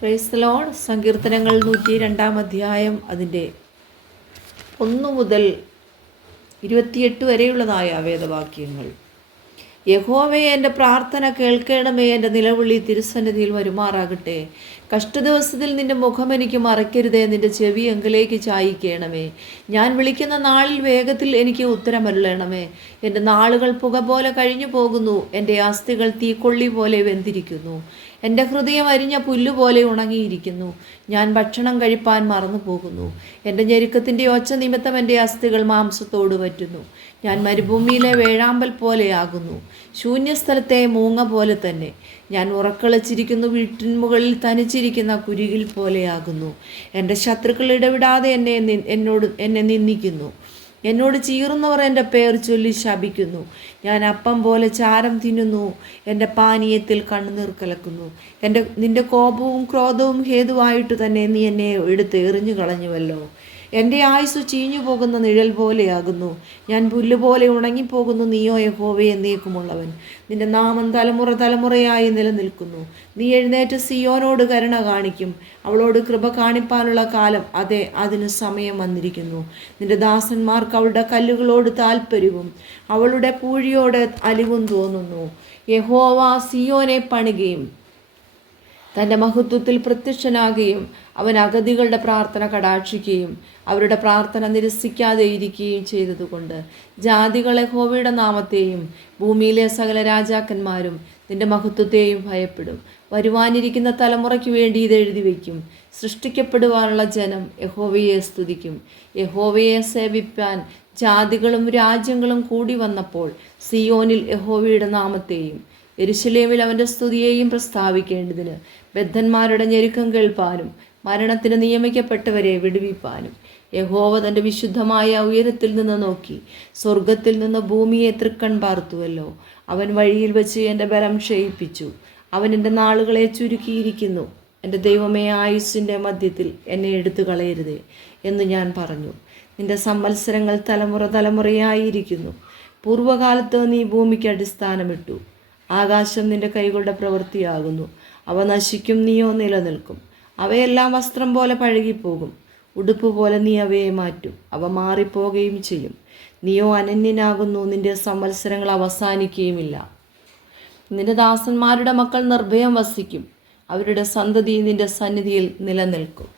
Praise the Lord. സങ്കീർത്തനങ്ങൾ 102 അധ്യായം അതിൻ്റെ 1 മുതൽ 28 വരെയുള്ളതായ വേദവാക്യങ്ങൾ. യഹോവേ, എൻ്റെ പ്രാർത്ഥന കേൾക്കണമേ, എൻ്റെ നിലവിളി തിരുസന്നിധിയിൽ വരുമാറാകട്ടെ. കഷ്ടദിവസത്തിൽ നിൻ്റെ മുഖം എനിക്ക് മറയ്ക്കരുതേ, നിൻ്റെ ചെവി എങ്കിലേക്ക് ചായിക്കണമേ. ഞാൻ വിളിക്കുന്ന നാളിൽ വേഗത്തിൽ എനിക്ക് ഉത്തരമരുളണമേ. എൻ്റെ നാളുകൾ പുക പോലെ കഴിഞ്ഞു പോകുന്നു, എൻ്റെ അസ്ഥികൾ തീക്കൊള്ളി പോലെ വെന്തിരിക്കുന്നു. എൻ്റെ ഹൃദയം അരിഞ്ഞ പുല്ലുപോലെ ഉണങ്ങിയിരിക്കുന്നു. ഞാൻ ഭക്ഷണം കഴിപ്പാൻ മറന്നു പോകുന്നു. എൻ്റെ ഞെരുക്കത്തിൻ്റെ ഒച്ച നിമിത്തം എൻ്റെ അസ്ഥികൾ മാംസത്തോട് പറ്റുന്നു. ഞാൻ മരുഭൂമിയിലെ വേഴാമ്പൽ പോലെയാകുന്നു, ശൂന്യസ്ഥലത്തെ മൂങ്ങ പോലെ തന്നെ. ഞാൻ ഉറക്കളച്ചിരിക്കുന്നു, വീട്ടിൻ മുകളിൽ തനിച്ചിരിക്കുന്ന കുരുകിൽ പോലെയാകുന്നു. എൻ്റെ ശത്രുക്കൾ ഇടവിടാതെ എന്നെ നിന്ദിക്കുന്നു. എന്നോട് ചീറുന്നവർ എൻ്റെ പേർ ചൊല്ലി ശപിക്കുന്നു. ഞാൻ അപ്പം പോലെ ചാരം തിന്നുന്നു, എൻ്റെ പാനീയത്തിൽ കണ്ണുനീർ കലക്കുന്നു. നിൻ്റെ കോപവും ക്രോധവും ഹേതുവായിട്ട് തന്നെ നീ എന്നെ എടുത്ത് എറിഞ്ഞു കളഞ്ഞുവല്ലോ. എൻ്റെ ആയുസ് ചീഞ്ഞു പോകുന്ന നിഴൽ പോലെയാകുന്നു. ഞാൻ പുല്ലുപോലെ ഉണങ്ങിപ്പോകുന്നു. നീയോ യഹോവേ എന്നേക്കുമുള്ളവൻ. നിന്റെ നാമം തലമുറ തലമുറയായി നിലനിൽക്കുന്നു. നീ എഴുന്നേറ്റ് സിയോനോട് കരുണ കാണിക്കും. അവളോട് കൃപ കാണിപ്പാനുള്ള കാലം, അതെ, അതിന് സമയം വന്നിരിക്കുന്നു. നിന്റെ ദാസന്മാർക്ക് അവളുടെ കല്ലുകളോട് താല്പര്യവും അവളുടെ പൂഴിയോട് അലിവും തോന്നുന്നു. യഹോവ സിയോനെ പണികയും തൻ്റെ മഹത്വത്തിൽ പ്രത്യക്ഷനാകുകയും അവൻ അഗതികളുടെ പ്രാർത്ഥന കടാക്ഷിക്കുകയും അവരുടെ പ്രാർത്ഥന നിരസിക്കാതെ ഇരിക്കുകയും ചെയ്തതുകൊണ്ട് ജാതികൾ യഹോവയുടെ നാമത്തെയും ഭൂമിയിലെ സകല രാജാക്കന്മാരും നിന്റെ മഹത്വത്തെയും ഭയപ്പെടും. വരുവാനിരിക്കുന്ന തലമുറയ്ക്ക് വേണ്ടി ഇത് എഴുതി വയ്ക്കും. സൃഷ്ടിക്കപ്പെടുവാനുള്ള ജനം യഹോവയെ സ്തുതിക്കും. യഹോവയെ സേവിപ്പാൻ ജാതികളും രാജ്യങ്ങളും കൂടി വന്നപ്പോൾ സിയോനിൽ യഹോവയുടെ നാമത്തെയും യെരൂശലേമിൽ അവൻ്റെ സ്തുതിയെയും പ്രസ്താവിക്കേണ്ടതിന് ബദ്ധന്മാരുടെ ഞെരുക്കം കേൾപ്പാനും മരണത്തിന് നിയമിക്കപ്പെട്ടവരെ വിടുവിപ്പാനും യഹോവ തൻ്റെ വിശുദ്ധമായ ഉയരത്തിൽ നിന്ന് നോക്കി സ്വർഗത്തിൽ നിന്ന് ഭൂമിയെ തൃക്കൺ പാർത്തുവല്ലോ. അവൻ വഴിയിൽ വെച്ച് എൻ്റെ ബലം ക്ഷയിപ്പിച്ചു. അവൻ എൻ്റെ നാളുകളെ ചുരുക്കിയിരിക്കുന്നു. എൻ്റെ ദൈവമേ, ആയുസ്സിൻ്റെ മധ്യത്തിൽ എന്നെ എടുത്തു കളയരുതേ എന്ന് ഞാൻ പറഞ്ഞു. നിൻ്റെ സംവത്സരങ്ങൾ തലമുറ തലമുറയായിരിക്കുന്നു. പൂർവ്വകാലത്ത് നീ ഭൂമിക്ക് അടിസ്ഥാനമിട്ടു. ആകാശം നിന്റെ കൈകളുടെ പ്രവൃത്തിയാകുന്നു. അവ നശിക്കും, നീയോ നിലനിൽക്കും. അവയെല്ലാം വസ്ത്രം പോലെ പഴകിപ്പോകും, ഉടുപ്പ് പോലെ നീ അവയെ മാറ്റും. അവ മാറിപ്പോകുകയും ചെയ്യും. നീയോ അനന്യനാകുന്നു, നിന്റെ സംവത്സരങ്ങൾ അവസാനിക്കുകയുമില്ല. നിന്റെ ദാസന്മാരുടെ മക്കൾ നിർഭയം വസിക്കും. അവരുടെ സന്തതി നിന്റെ സന്നിധിയിൽ നിലനിൽക്കും.